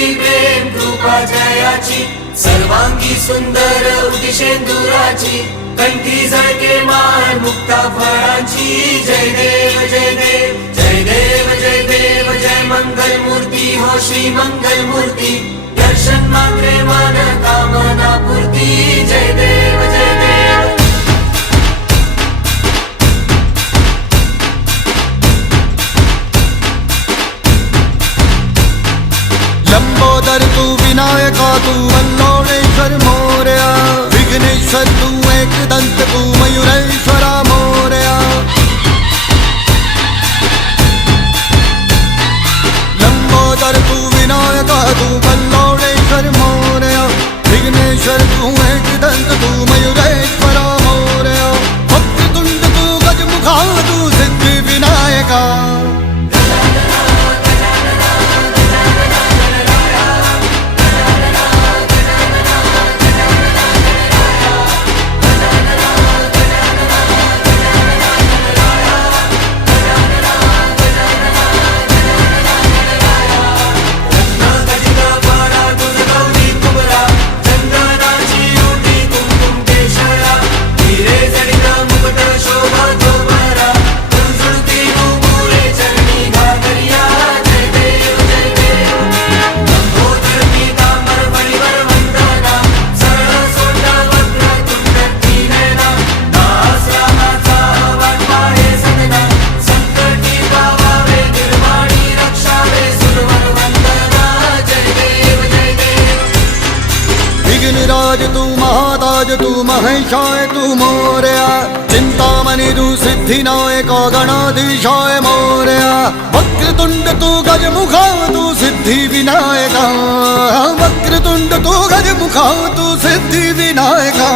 तुरी प्रेम कृपा जयाची सर्वांगी सुंदर उदिशेंदुराची कंठी झळके मान मुक्ता फळांची जय देव जय देव जय देव जय देव जय मंगल मूर्ती हो श्री मंगल मूर्ती दर्शन मात्रे मन कामना पूर्ती जय देव जय देव लंबोदर तू विनायका तू वल्लोळेश्वर मोरया विघ्नेश्वर तू एकदंत तू मयुरेश्वरा मोरया लंबोदर तू विनायका तू वल्लोळेश्वर मोरया विघ्नेश्वर तू एकदंत तू मयुरेश्वरा मोरया वक्रतुंड तू गजमुखा तू सिद्धी विनायका राज तू महाताज तू महेशाय तू मोरया चिंतामणि तू सिद्धिनायक गणाधीशाय मोरया वक्रतुंड तू गजमुखा तू सिद्धि विनायका वक्रतुंड तू गजमुखा तू सिद्धि विनायका